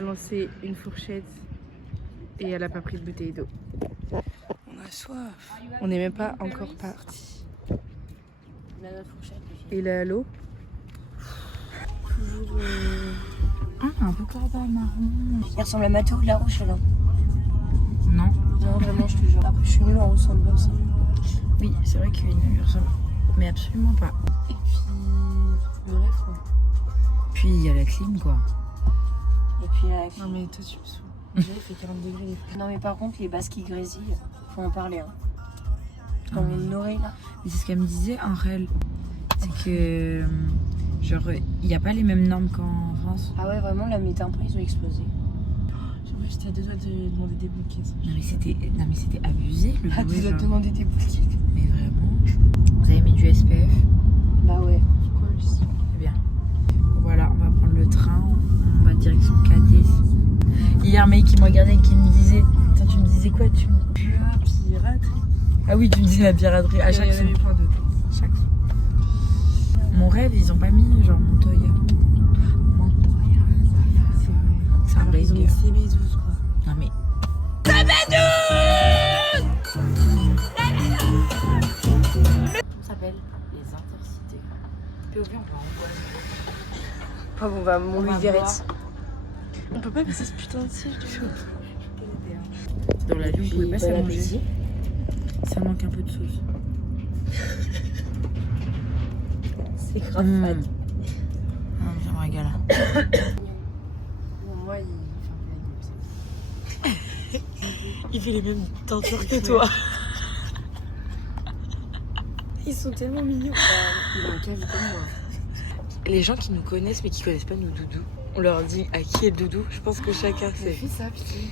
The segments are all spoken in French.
a lancé une fourchette et elle a pas pris de bouteille d'eau. On a soif. On n'est même pas encore parti. Et là, l'eau. Un peu cordon marron. Il ressemble à Mathéo de la Roche là. Non. Non, vraiment, je te jure. Après, je suis nulle en ressemble ça. Oui, c'est vrai qu'il lui ressemble. Mais absolument pas. Et puis, le rêve quoi. Puis il y a la clim quoi. Et puis, Non, mais toi, tu me saoules. déjà, il fait 40 degrés. Non, mais par contre, les bases qui grésillent, faut en parler. Hein. Comme une oreille là. Mais c'est ce qu'elle me disait en réel. C'est que. Genre, il n'y a pas les mêmes normes qu'en France. Ah ouais, vraiment, là, mes tympans, ils ont explosé. Moi, j'étais à deux doigts de demander des bouquets. Non mais c'était abusé le Ah, bruit, tu dois genre. demander des bouquets. Mais vraiment. Vous avez mis du SPF? Bah ouais. Of course. Très bien. Voilà, on va prendre le train. On va direction Cadiz. Il y a un mec qui me regardait et qui me disait. Attends, tu me disais quoi tu... Ah, piraterie. Ah oui, tu me disais la piraterie à chaque Il y fois. avait plein d'autres. Chaque fois. Mon rêve, ils ont pas mis genre Montoya. Montoya. C'est un Ils ont mis banger. CB12 quoi. Non mais. On s'appelle Les intercités. POV, on va en Ah bon, bah, mon On va Louis Verret. voir. On peut pas passer ce putain de siège de fou. Dans la vie, on pouvait pas Bon se manger. appétit. Ça manque un peu de sauce. C'est grave Mmh. fat. Ah, ça me régale. Bon, moi, il fait un peu la gueule. Il fait les mêmes teintures que toi. Ils sont tellement mignons. Il a un cave comme moi. Les gens qui nous connaissent mais qui connaissent pas nos doudous, on leur dit à qui est le doudou. Je pense que chacun J'ai sait. fait ça, putain.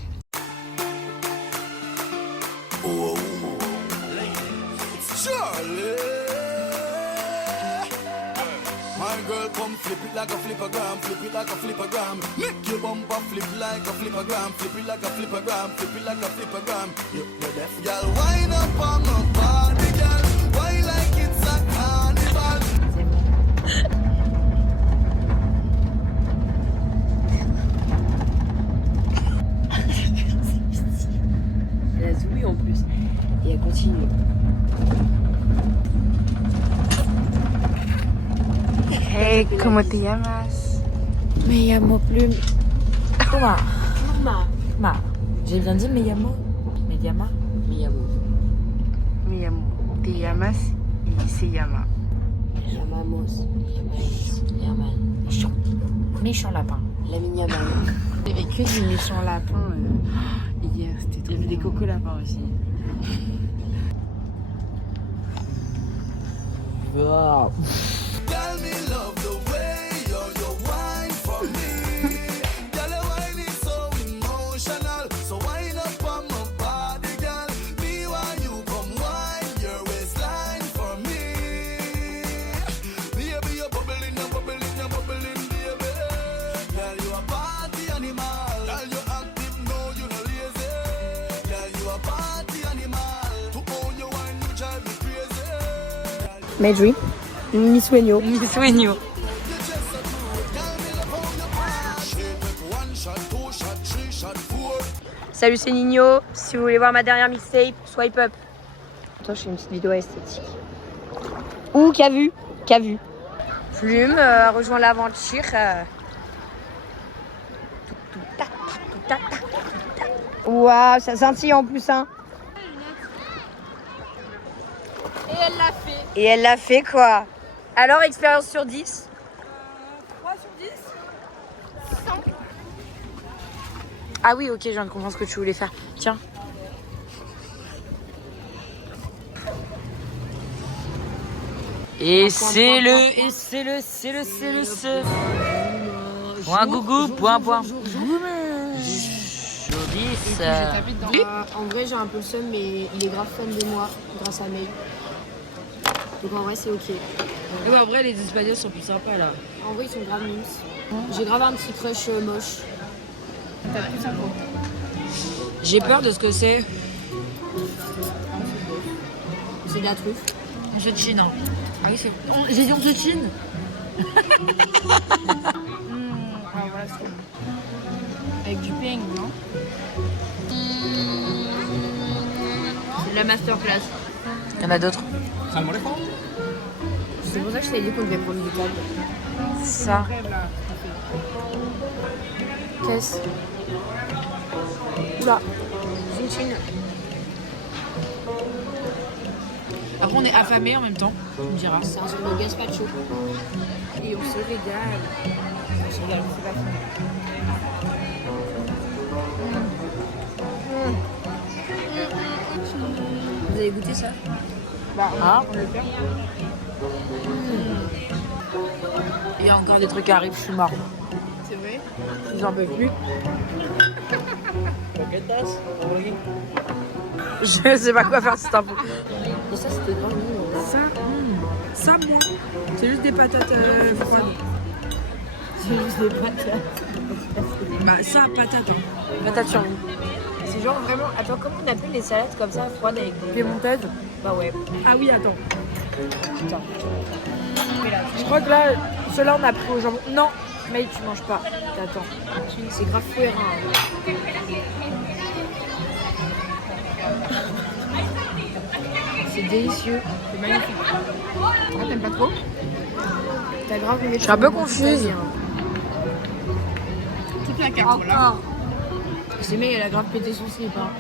My girl, come flip it like a flippergram, flip it like a flippergram. Make your bumper flip like a flippergram, flip it like a flippergram, flip it like a flippergram. You're deaf, girl. Wind up on my body, girl. Why like it's a carnival? Elle a zoomé en plus. Et elle continue. Hey, ¿cómo te llamas? Me llamo Plume. Comment? Ma. J'ai bien dit me llamo. Me llama. Me llamo. Te llamas y se llama. Llamamos. Yaman. Méchant. Méchant lapin. La mignonne. Il y avait que des méchants lapins hier, c'était trop Il y avait des bien. cocos lapins aussi. Wow. Tell me love the way you wine for me. Girl, your wine is so emotional. So wind up on my body, girl. Me while you come wine your waistline for me. Baby, you're bubbling, you're bubbling, you're bubbling, baby. Girl, you a party animal. Girl, you active, no, you no lazy. Girl, you a party animal. To own your wine, you drive me crazy. Medri. Mi sueño. Mi sueño. Salut, c'est Nino. Si vous voulez voir ma dernière mixtape, swipe up. Attends, je fais une petite vidéo esthétique. Ouh, qu'a vu? Plume a rejoint l'aventure. Waouh, ça scintille en plus, hein. Et elle l'a fait, quoi. Alors, expérience sur 10? 3 sur 10. Ah oui, ok, je viens de comprendre ce que tu voulais faire. Tiens. Et c'est le. Point gougou, point. Jodis. En vrai, j'ai un peu le seum, mais il est grave fan de moi grâce à May. Donc en vrai, c'est ok. Et ouais, en vrai, les Espagnols sont plus sympas là. En vrai, ils sont grave mimes. J'ai grave un petit crush moche. T'as plus un gros. J'ai peur de ce que c'est. C'est de la truffe. On se chine. Hein. Ah oui, c'est. J'ai dit on se chine. Ah, voilà, c'est bon. Avec du peigne, non? C'est de la masterclass. Il y en a d'autres. C'est pour ça que je t'avais dit qu'on devait prendre du câble. Ça. Qu'est-ce? Oula. Chin chin. Après, on est affamés en même temps, tu me diras. C'est un truc de gazpacho. Et on se régale. On se régale, c'est pas fini. Vous avez goûté ça? Ah. Il y a encore des trucs qui arrivent, je suis marrant. C'est vrai? J'en peux plus. Je sais pas quoi faire de cette info. Et ça, c'était grave bon. Ça, moi. C'est juste des patates froides. C'est juste des patates. Bah, ça, patates. Patates sur vous. C'est genre vraiment. Attends, comment on appelle les salades comme ça, froides avec des. Piémontaise. Bah ouais. Ah oui, attends. Putain. Je crois que là, ceux-là, on a pris au jambon. Non, mais tu manges pas. Attends. C'est grave fouérant. Hein. C'est délicieux. C'est magnifique. Ah, t'aimes pas trop? T'as grave aimé. Je suis un peu confuse. Toute la carte, voilà. C'est mec, elle a grave pété son slip. Hein.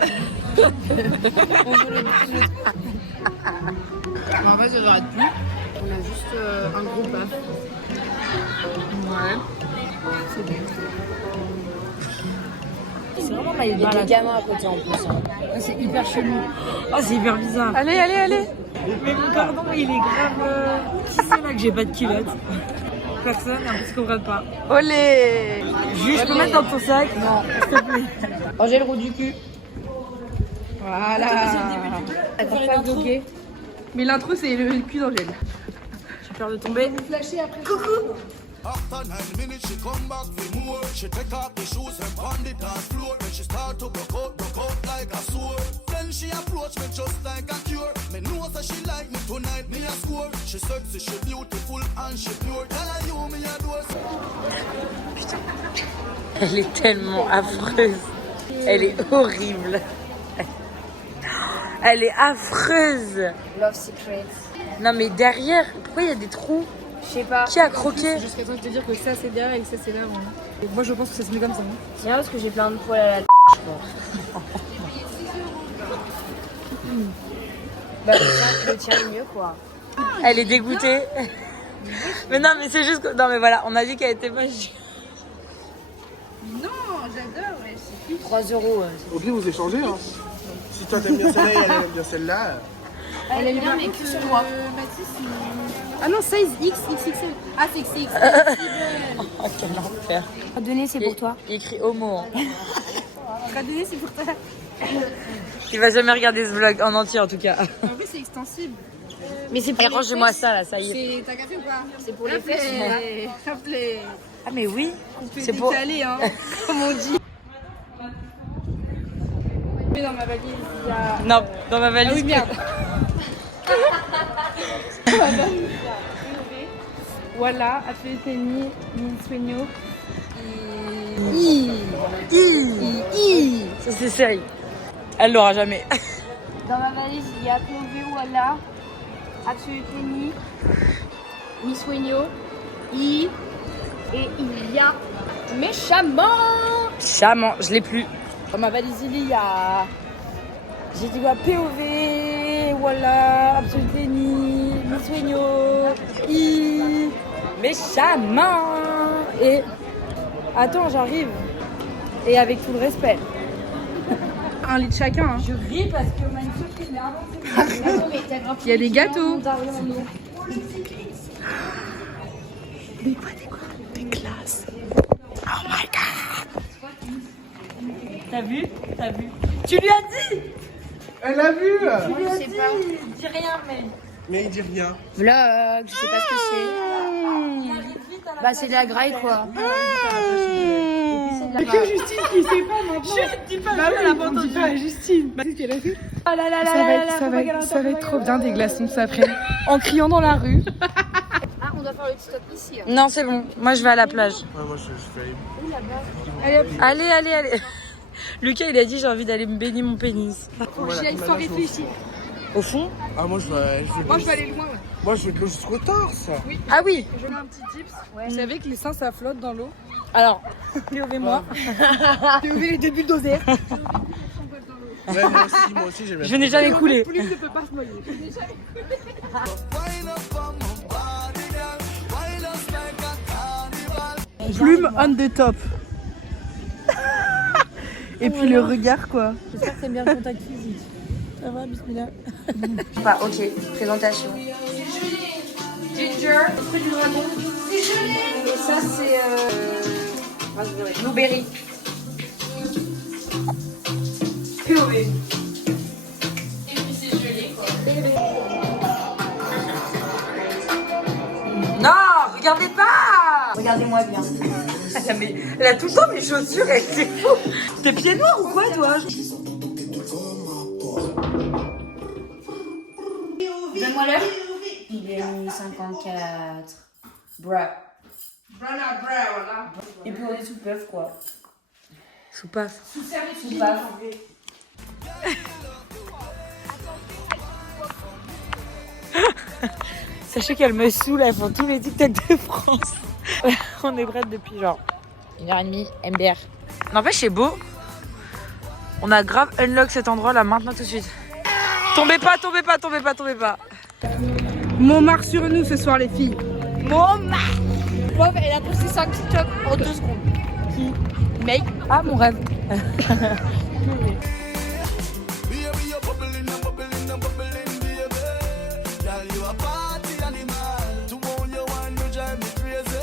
En vrai, ça n'arrête plus. On a juste un gros paf. Ouais. C'est bon. C'est vraiment maillé de Il y a balade. des gamins à côté en plus. Hein. C'est hyper chelou. Oh, c'est hyper bizarre. Allez, allez, allez. Mais mon cordon, il est grave. Qui c'est là que j'ai pas de culotte? Personne, en plus qu'on regarde pas. Olé. Juste, je peux mettre dans ton sac? Non, s'il te plaît. Angèle roue du cul. Voilà. T'as pas bloqué. Mais l'intro, c'est le cul d'Angèle. J'ai peur de tomber. After 9 minutes, she come back for more. She take off the shoes and on the dance floor. Then she start to broke out like a sword. Then she approach me just like a cure. Me know that she like me tonight, me a score. She sexy, she beautiful and she pure. Tell her you me a do. Elle est tellement affreuse. Elle est horrible. Elle est affreuse. Love Secrets. Non mais derrière, pourquoi il y a des trous? Je sais pas. Qui a croqué? Jusqu'à temps de te dire que ça c'est derrière et que ça c'est là. Moi je pense que ça se met comme ça. C'est bien parce que j'ai plein de poils à la je crois. Bah le tien est mieux quoi. Elle est dégoûtée. Mais non mais c'est juste que... Non mais voilà, on a dit qu'elle était pas... Non, j'adore. 3 euros. Ok, vous échangez. Hein. Si toi t'aimes bien celle-là et elle aime bien celle-là. Elle aime bien mais que sur moi. Ah non, size X, XXL. Ah, c'est XXL. Oh quel enfer. Donner c'est pour toi. Il écrit homo. Hein. Donner, c'est pour toi. Il va jamais regarder ce vlog en entier en tout cas. En plus, c'est extensible. Mais c'est pour Et rangez-moi ça là, ça y est. T'as café ou pas? C'est pour les fesses. Rappelez. Ah mais oui. On peut C'est pour... décaler, hein, comme on dit. Mais dans ma valise, il y a... Non, dans ma valise. Ah oui, merde. Voilà, Atelier Mini Sueño. Ça c'est sérieux. Elle l'aura jamais. Dans ma valise, il y a Plové Walla, Atelier Mi Sueño, et il y a Méchamment. Chaman, je l'ai plus. Dans ma valise, il y a... J'ai dit quoi? POV, voilà, Absoluteni, Mi Sueño, mais chaman. Et attends, j'arrive. Et avec tout le respect. Un litre chacun, hein. Je ris parce que Magnifique, il est avancé. Il y a des gâteaux. Des classes. Oh my god. T'as vu? T'as vu? Tu lui as dit? Elle a vu. Je sais pas. Dis rien, mais... Mais il dit rien. Vlog, je sais pas ce que c'est. Bah, c'est de la graille quoi. Il y a que Justine qui sait pas maintenant. Je dis pas, bah oui, on dit pas à Justine. Qu'est-ce qu'elle a fait? Ça va être trop bien des glaçons cet après-midi. En criant dans la rue. Ah, on doit faire le stop ici. Non, c'est bon. Moi, je vais à la plage. Ouais, moi je fais. Où là-bas? Allez. Lucas, il a dit j'ai envie d'aller me baigner mon pénis. Faut que j'y aille sans réfléchir. Au fond? Ah, moi, je vais Moi, je vais aller loin. Ouais. Moi, je vais que jusqu'au torse. Ah oui. Je mets un petit tips. Vous savez que les seins, ça flotte dans l'eau. Alors, POV-moi. J'ai ouvert les deux bulldozers. Ouais, moi aussi, j'ai Je n'ai jamais coulé. Plume ne peut pas se noyer. Wind up on my body, girl. Wind us like a carnival. Plume on the top. Et puis le regard, quoi. J'espère que t'aimes bien le contact physique. Ça va, bismillah. Bah, ok, présentation. Ginger, fruit du dragon. Et ça, c'est blueberry. POV. Non, regardez pas. Regardez-moi bien. Elle a tout le temps mes chaussures, elle, c'est fou. T'es pieds noirs ou quoi, toi? Donne-moi l'heure. Il est 54. Bruh. Et puis on est sous peuf, quoi. Soupape. Sous paf. Sachez qu'elle me saoule, elles font tous les TikTok de France. On est prêtes depuis genre 1h30, MBR. N'empêche, c'est beau. On a grave unlock cet endroit là maintenant tout de suite. Tombez pas. Montmartre sur nous ce soir, les filles. Montmartre. Pauvre, elle a posté 5 TikTok en 2 secondes. Qui? Mec. Ah, mon rêve. Baby, you're bubbling, baby. Girl, you a party animal. To hold your wine, you drive me crazy.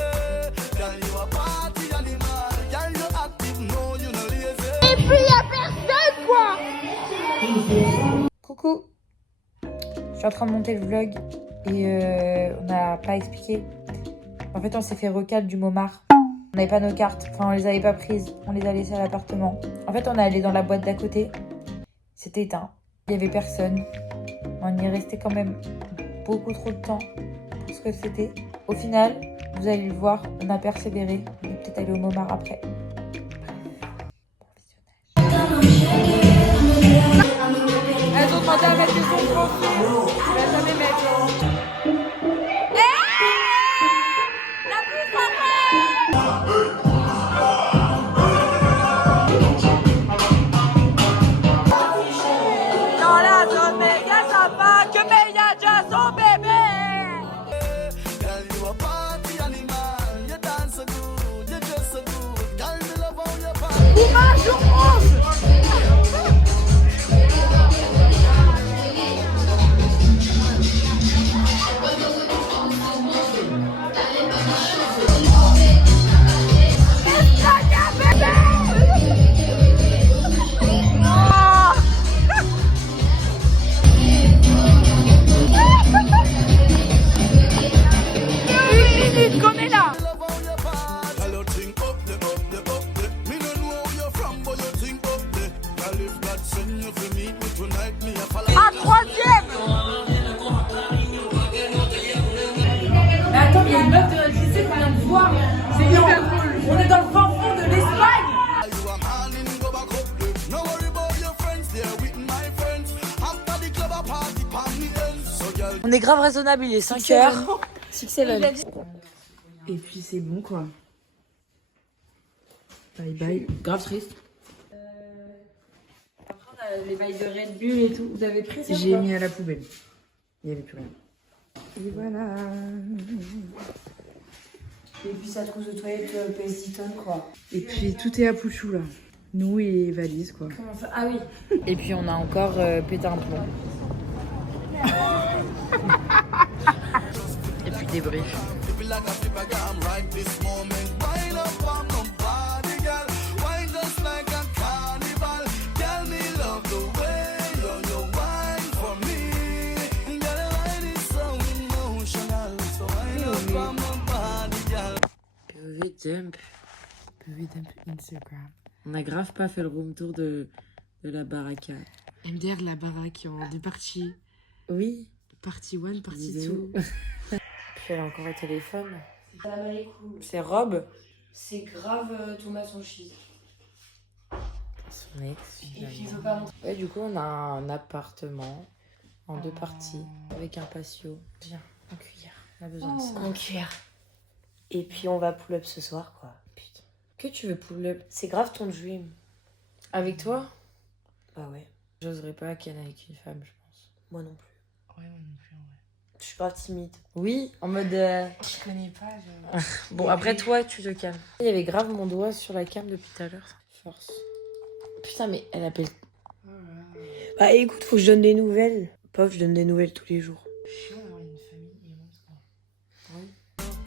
Girl, you a party animal. Girl, you active, no, you no lazy. Coucou. Je suis en train de monter le vlog et on n'a pas expliqué. En fait, on s'est fait recal du Montmartre. On n'avait pas nos cartes, enfin on les avait pas prises, on les a laissées à l'appartement. En fait, on est allé dans la boîte d'à côté, c'était éteint, il y avait personne. On y est resté quand même beaucoup trop de temps pour ce que c'était. Au final, vous allez le voir, on a persévéré, on est peut-être allé au Montmartre après. Elles ont demandé à mettre des sons profils. Elle va jamais mettre. Dans la zone méga sympa, que Meya déjà son bébé. Girl, you a party animal. You dance so good, you dress so good. Girl, me love how you party. Qu'on est là. Love how you party. Girl, you think up there. Me no know where you're from, but you think up there. Girl, if God send you to meet me tonight, me a follow. À troisième. Mais attends, il y a une meuf de lycée qu'on vient de voir. C'est hyper drôle. On est dans le fin fond de l'Espagne. You a man in go back up there. No worry about your friends, they're with my friends. After the club a party, pan the end. So girl, On est grave raisonnable, il est 5h. 6-7. Et puis c'est bon, quoi. Bye bye. Grave triste. Après, on a les bails de Red Bull et tout. Vous avez pris ça? J'ai mis à la poubelle. Il n'y avait plus rien. Et voilà. Et puis sa trousse de toilette PS 10 tonnes, quoi. Et puis tout est à Pouchou, là. Nous et valise, quoi. Comment ça? Ah oui. Et puis on a encore pété un plomb. Et puis débrief. feel like a flipper, girl, I'm right this moment. Wind up on my body, girl. Wine just like a carnival. Tell me love the way you wine for me. Girl, your wine is so emotional. So wind up on my body, girl. POV Dump. POV Dump Instagram. On a grave pas fait le room tour de la baraka. MDR, la baraque en deux parties. Oui. Partie 1, partie 2. Vidéo. Puis elle a encore un téléphone. C'est Rob. C'est grave Thomas son cheese. Son ex, Et puis il veut pas montrer. Ouais, du coup, on a un appartement en 2 parties avec un patio. Viens, en cuillère. On a besoin de ça. En cuir. Et puis on va pull up ce soir quoi. Putain. Que tu veux pull up C'est grave ton dream. avec toi? Bah ouais. J'oserais pas ken avec une femme, je pense. Moi non plus. Ouais, moi non plus, ouais. Je suis grave timide. Oui, en mode. Je connais pas, Bon, après toi, tu te calmes. Il y avait grave mon doigt sur la cam depuis tout à l'heure. Force. Putain, mais elle appelle. Bah écoute, faut que je donne des nouvelles. Pauvre, je donne des nouvelles tous les jours. Chiant d'avoir une famille immense, quoi.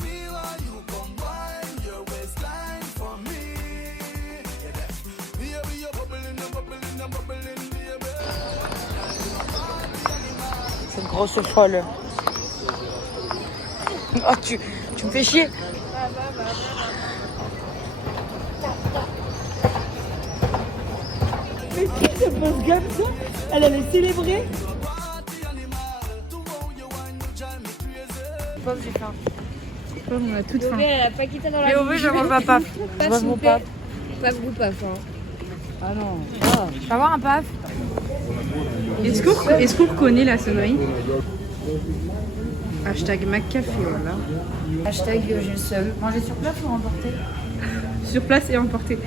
Me while you come wind your waistline for me. Yeah, that. Baby, you're bubbling, you're bubbling, you're bubbling, baby. Cette grosse folle. Oh, tu me fais chier. Mais qui se pose comme ça? Elle avait célébré. Pauvre, j'ai faim. Pauvre, on a toute faim. Elle a pas quitté dans la Mais au je mange ma paf. Je mange mon paf. Paf ou paf, hein. Ah non. Je vais avoir un paf. Est-ce qu'on reconnaît la sonnerie? Hashtag McCafé, voilà. Hashtag j'ai le seum. Manger sur place ou emporter? Sur place et emporté.